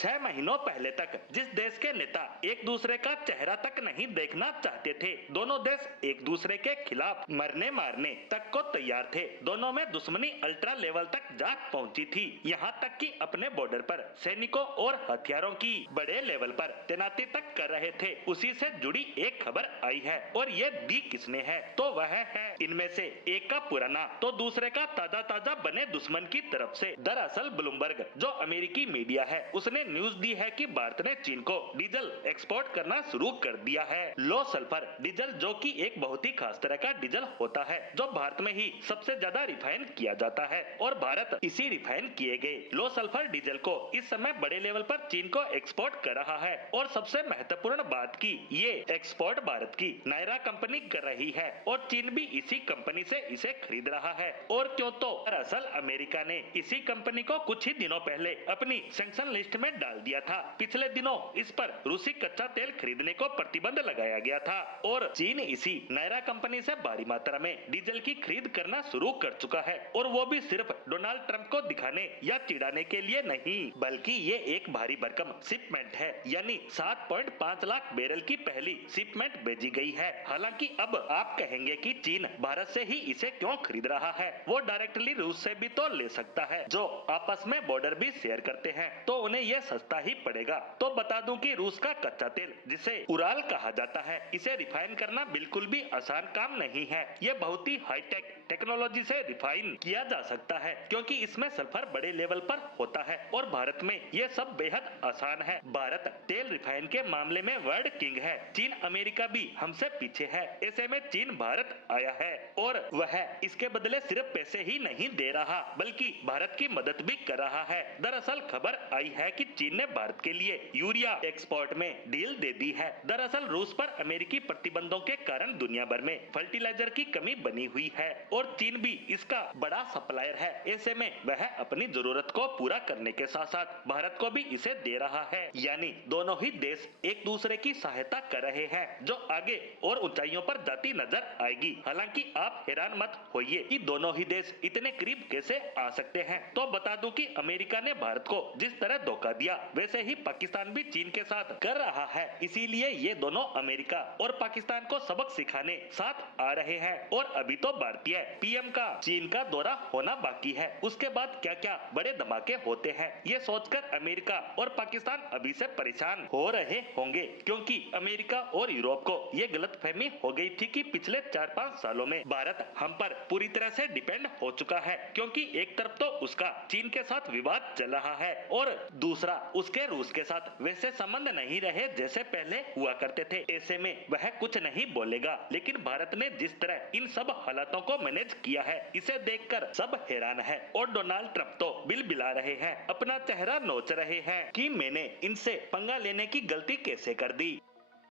6 महीनों पहले तक जिस देश के नेता एक दूसरे का चेहरा तक नहीं देखना चाहते थे, दोनों देश एक दूसरे के खिलाफ मरने मारने तक को तैयार थे। दोनों में दुश्मनी अल्ट्रा लेवल तक जा पहुंची थी, यहाँ तक कि अपने बॉर्डर पर सैनिकों और हथियारों की बड़े लेवल पर तैनाती तक कर रहे थे। उसी से जुड़ी एक खबर आई है और ये दी किसने है, तो वह है इनमें से एक का पुराना तो दूसरे का ताजा ताजा बने दुश्मन की तरफ से। दरअसल ब्लूमबर्ग जो अमेरिकी मीडिया है, उसने न्यूज दी है कि भारत ने चीन को डीजल एक्सपोर्ट करना शुरू कर दिया है। लो सल्फर डीजल, जो कि एक बहुत ही खास तरह का डीजल होता है जो भारत में ही सबसे ज्यादा रिफाइन किया जाता है और भारत इसी रिफाइन किए गए लो सल्फर डीजल को इस समय बड़े लेवल पर चीन को एक्सपोर्ट कर रहा है। और सबसे महत्वपूर्ण बात की ये एक्सपोर्ट भारत की नायरा कंपनी कर रही है और चीन भी इसी कंपनी से इसे खरीद रहा है। और क्यों, तो दरअसल अमेरिका ने इसी कंपनी को कुछ ही दिनों पहले अपनी सैंक्शन लिस्ट में डाल दिया था। पिछले दिनों इस पर रूसी कच्चा तेल खरीदने को प्रतिबंध लगाया गया था और चीन इसी नायरा कंपनी से भारी मात्रा में डीजल की खरीद करना शुरू कर चुका है। और वो भी सिर्फ डोनाल्ड ट्रंप को दिखाने या चिढ़ाने के लिए नहीं, बल्कि ये एक भारी भरकम शिपमेंट है, यानी 7.5 लाख बैरल की पहली शिपमेंट भेजी गई है। हालांकि अब आप कहेंगे कि चीन भारत से ही इसे क्यों खरीद रहा है, वो डायरेक्टली रूस से भी तो ले सकता है, जो आपस में बॉर्डर भी शेयर करते हैं, तो उन्हें यह सस्ता ही पड़ेगा। तो बता दूं कि रूस का कच्चा तेल, जिसे उराल कहा जाता है, इसे रिफाइन करना बिल्कुल भी आसान काम नहीं है। ये बहुत ही हाईटेक टेक्नोलॉजी से रिफाइन किया जा सकता है, क्योंकि इसमें सल्फर बड़े लेवल पर होता है और भारत में यह सब बेहद आसान है। भारत तेल रिफाइन के मामले में वर्ल्ड किंग है। चीन अमेरिका भी हमसे पीछे है। ऐसे में चीन भारत आया है और वह इसके बदले सिर्फ पैसे ही नहीं दे रहा, बल्कि भारत की मदद भी कर रहा है। दरअसल खबर आई है कि चीन ने भारत के लिए यूरिया एक्सपोर्ट में डील दे दी है। दरअसल रूस पर अमेरिकी प्रतिबंधों के कारण दुनिया भर में फर्टिलाइजर की कमी बनी हुई है और चीन भी इसका बड़ा सप्लायर है। ऐसे में वह अपनी जरूरत को पूरा करने के साथ साथ भारत को भी इसे दे रहा है, यानी दोनों ही देश एक दूसरे की सहायता कर रहे हैं, जो आगे और ऊंचाइयों पर जाती नजर आएगी। हालांकि आप हैरान मत होइए कि दोनों ही देश इतने करीब कैसे आ सकते हैं। तो बता दूं कि अमेरिका ने भारत को जिस तरह धोखा दिया, वैसे ही पाकिस्तान भी चीन के साथ कर रहा है। इसीलिए ये दोनों अमेरिका और पाकिस्तान को सबक सिखाने साथ आ रहे हैं। और अभी तो भारतीय पीएम का चीन का दौरा होना बाकी है, उसके बाद क्या क्या बड़े धमाके होते हैं, ये सोचकर अमेरिका और पाकिस्तान अभी से परेशान हो रहे होंगे, क्योंकि अमेरिका और यूरोप को ये गलतफहमी हो गई थी कि पिछले 4-5 सालों में भारत हम पर पूरी तरह से डिपेंड हो चुका है, क्योंकि एक तरफ तो उसका चीन के साथ विवाद चल रहा है और दूसरा उसके रूस के साथ वैसे संबंध नहीं रहे जैसे पहले हुआ करते थे। ऐसे में वह कुछ नहीं बोलेगा, लेकिन भारत ने जिस तरह इन सब हालातों को मैनेज किया है, इसे देखकर सब हैरान है और डोनाल्ड ट्रंप तो बिलबिला रहे हैं, अपना चेहरा नोच रहे हैं कि मैंने इनसे पंगा लेने की गलती कैसे कर दी।